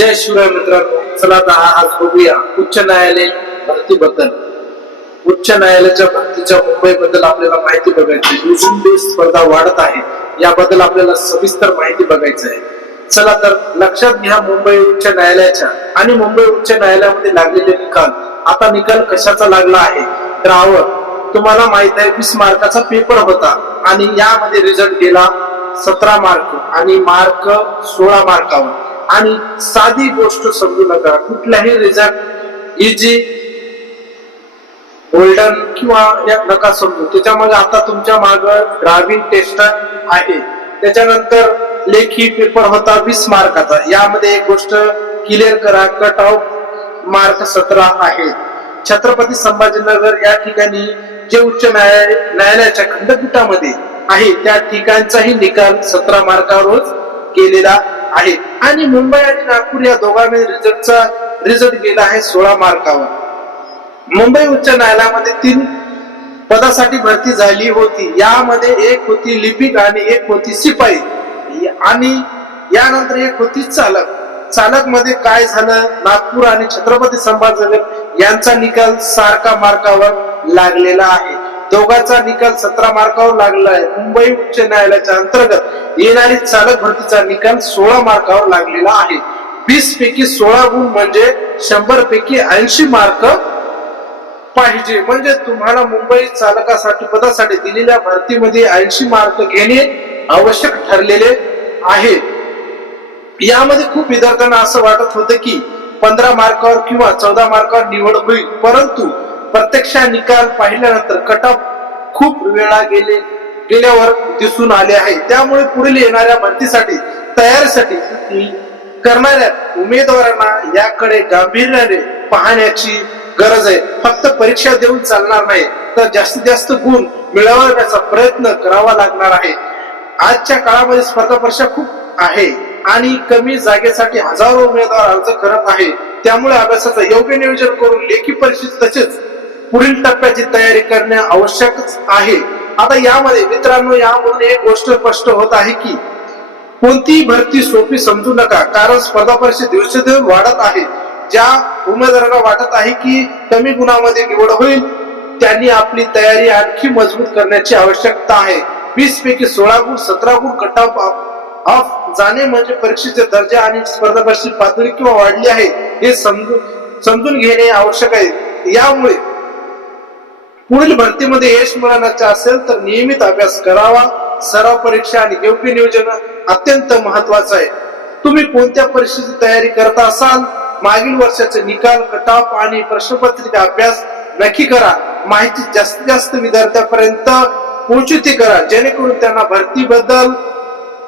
जय शिवराय मित्रांनो, चला आता आज बघूया उच्च न्यायालय भरतीबद्दल. उच्च न्यायालयाच्या भरतीच्या मुंबईबद्दल आपल्याला माहिती बघायची. दिवसेंदिवस स्पर्धा वाढत आहे, याबद्दल आपल्याला सविस्तर माहिती बघायची आहे. चला तर लक्षात घ्या मुंबई उच्च न्यायालयाच्या आणि मुंबई उच्च न्यायालयामध्ये लागलेले निकाल. आता निकाल कशाचा लागला आहे? ड्रावर. तुम्हाला माहित आहे 20 मार्काचा पेपर होता आणि यामध्ये रिझल्ट गेला 17 मार्क आणि मार्क 16 मार्कावर. आणि साधी गोष्ट समजू नका, कुठलाही रिझल्ट इझी गोल्डन किंवा नका समजू. त्याच्यामध्ये आता तुमच्या माग ड्रायव्हिंग टेस्ट आहे, त्याच्यानंतर लेखी पेपर होता 20 मार्काचा. यामध्ये एक गोष्ट क्लिअर करा, कट ऑफ मार्क 17 आहे. छत्रपती संभाजीनगर या ठिकाणी जे उच्च न्यायालयाच्या खंडपीठामध्ये आहे त्या ठिकाणचाही निकाल 17 मार्कावरच गेलेला आहे. आणि मुंबई आणि नागपूर या दोघांमध्ये रिझल्ट गेला आहे 16 मार्कावर. मुंबई उच्च न्यायालयामध्ये 3 पदासाठी भरती झाली होती. यामध्ये एक होती लिपिक आणि एक होती शिपाई आणि यानंतर एक होती चालक. चालक मध्ये काय झालं, नागपूर आणि छत्रपती संभाजीनगर यांचा निकाल सारखा मार्कावर लागलेला आहे. दोघांचा निकाल 17 मार्कावर लागलेला आहे. मुंबई उच्च न्यायालयाच्या अंतर्गत येणारी चालक भरतीचा निकाल 16 मार्कावर लागलेला आहे. 20 पैकी 16 गुण म्हणजे 100 पैकी 80 मार्क पाहिजे. म्हणजे तुम्हाला मुंबई चालकासाठी पदासाठी दिलेल्या भरतीमध्ये 80 मार्क घेणे आवश्यक ठरलेले आहे. यामध्ये खूप विद्यार्थ्यांना असं वाटत होतं की 15 मार्कावर किंवा 14 मार्कावर निवड होईल, परंतु प्रत्यक्ष निकाल पाहिल्यानंतर कट ऑफ खूप वेळा गेल्यावर दिसून आले आहे. त्यामुळे पुढील येणाऱ्या भरतीसाठी तयारीसाठी करणाऱ्या उमेदवारांना याकडे गांभीर्याने पाहण्याची गरज आहे. फक्त परीक्षा देऊन चालणार नाही, तर जास्तीत जास्त गुण मिळवण्याचा प्रयत्न करावा लागणार आहे. आजच्या काळामध्ये स्पर्धा परीक्षा खूप आहे आणि कमी जागेसाठी हजारो उमेदवार अर्ज करत आहे. त्यामुळे अभ्यासाचं योग्य नियोजन करून लेखी परीक्षेत तसेच पुढील टप्प्याची तयारी करणे आवश्यकच आहे. आता यामध्ये मित्रांनो, यामधून एक गोष्ट स्पष्ट होत आहे की कोणतीही भरती सोपी समजू नका, कारण स्पर्धा परीक्षा दिवसेंदिवस वाढत आहे. ज्या उमेदवारांना वाटत आहे की कमी गुणामध्ये निवड होईल, त्यांनी आपली तयारी आणखी मजबूत करण्याची आवश्यकता आहे. 20 पैकी 16 गुण 17 गुण कट ऑफ जाणे म्हणजे परीक्षेचे दर्जा आणि स्पर्धा परीक्षेची पातळी किंवा वाढली आहे हे समजून घेणे आवश्यक आहे. यामुळे पुढील भरतीमध्ये यश मिळवण्याचे असेल तर नियमित अभ्यास करावा. सराव परीक्षा आणि योग्य नियोजन अत्यंत महत्वाचं आहे. तुम्ही कोणत्या परीक्षेची तयारी करता असाल, मागील वर्षाचे निकाल, कट ऑफ आणि प्रश्नपत्रिका अभ्यास नक्की करा. माहिती जास्तीत जास्त विद्यार्थ्यांपर्यंत पोहोचती करा, जेणेकरून त्यांना भरतीबद्दल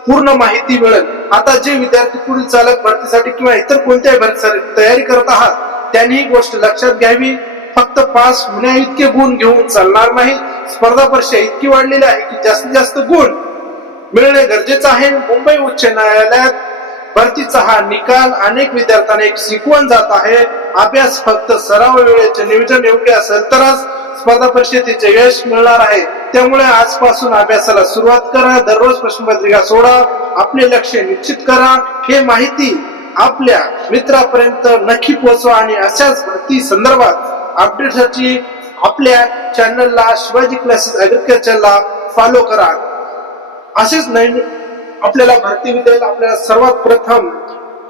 पूर्ण माहिती मिळेल. आता जे विद्यार्थी पुढील चालक भरतीसाठी किंवा इतर कोणत्याही भरतीसाठी तयारी करत आहात, त्यांनी ही गोष्ट लक्षात घ्यावी. फक्त पास होण्या इतके गुण घेऊन चालणार नाही. स्पर्धा परीक्षा इतकी वाढलेली आहे की जास्तीत जास्त गुण मिळणे गरजेचं आहे. मुंबई उच्च न्यायालयात भरतीचा हा निकाल अनेक विद्यार्थ्यांना एक शिकवण जात आहे. अभ्यास फक्त सराव वेळेचे नियोजन योग्य असेल तरच स्पर्धा परीक्षेचे यश मिळणार आहे. त्यामुळे आजपासून अभ्यासाला सुरुवात करा. दररोज प्रश्नपत्रिका सोडा, आपले लक्ष निश्चित करा. हे माहिती आपल्या मित्रापर्यंत नक्की पोहोचवा आणि अशाच भरती संदर्भात अपडेटसाठी आपल्या चॅनलला शिवाजी क्लासेस ऍग्रीकल्चरला फॉलो करा. असेच नवीन आपल्याला भरतीबद्दल आपल्याला सर्वात प्रथम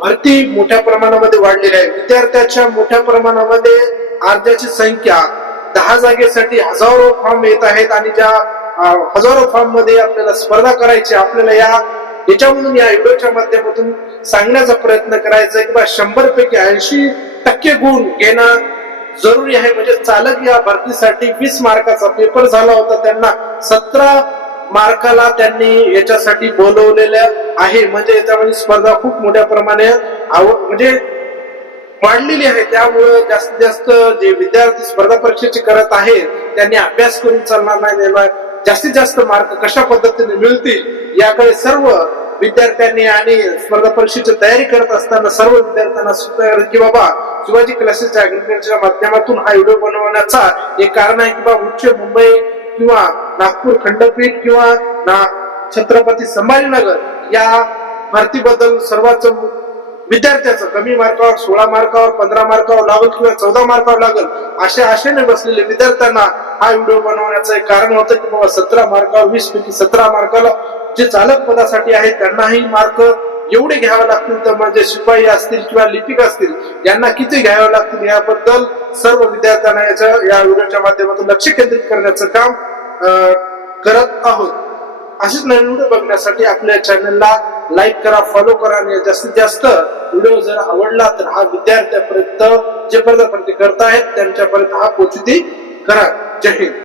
भरती मोठ्या प्रमाणामध्ये वाढलेली आहे. विद्यार्थ्यांच्या मोठ्या प्रमाणामध्ये अर्जाची संख्या 10 जागेसाठी हजारो फॉर्म येत आहेत आणि ज्या हजारो फॉर्म मध्ये आपल्याला स्पर्धा करायची. आपल्याला याच्यामधून या व्हिडिओच्या माध्यमातून सांगण्याचा प्रयत्न करायचा आहे की 100 पैकी 80% गुण घेणं जरुरी आहे. म्हणजे चालक या भरतीसाठी 20 मार्काचा पेपर झाला होता, त्यांना 17 मार्काला त्यांनी याच्यासाठी बोलवलेलं आहे. म्हणजे याच्यामध्ये स्पर्धा खूप मोठ्या प्रमाणात म्हणजे वाढलेली आहे. त्यामुळे जास्तीत जास्त जे विद्यार्थी स्पर्धा परीक्षेची करत आहेत त्यांनी अभ्यास करून चालणार नाही. जास्तीत जास्त मार्क कशा पद्धतीने मिळतील याकडे सर्व विद्यार्थ्यांनी आणि स्पर्धा परीक्षेची तयारी करत असताना सर्व विद्यार्थ्यांना सुचना की बाबा शिवाजी क्लासेस ऍग्रीकल्चरच्या माध्यमातून हा व्हिडिओ बनवण्याचा एक कारण आहे की बाबा उच्च मुंबई किंवा नागपूर खंडपीठ किंवा छत्रपती संभाजीनगर या भरतीबद्दल सर्वांचं विद्यार्थ्याचं कमी मार्कावर 16 मार्कावर 15 मार्कावर लागल किंवा 14 मार्कावर लागल अशा आशेने बसलेले विद्यार्थ्यांना हा व्हिडिओ बनवण्याचं एक कारण होतं की बाबा 17 मार्कावर 20 पैकी 17 मार्काला जे चालक पदासाठी आहेत त्यांनाही मार्क एवढे घ्यावे लागतील, तर म्हणजे शिपाई असतील किंवा लिपिक असतील यांना किती घ्यावे लागतील याबद्दल सर्व विद्यार्थ्यांना या व्हिडिओच्या माध्यमातून लक्ष केंद्रित करण्याचं काम करत आहोत. अशीच नवीन व्हिडिओ बघण्यासाठी आपल्या चॅनलला लाईक करा, फॉलो करा आणि जास्तीत जास्त व्हिडिओ जर आवडला तर हा विद्यार्थ्यांपर्यंत जे पर्यंत करतायत त्यांच्यापर्यंत हा पोहोचती करा. जय हिंद.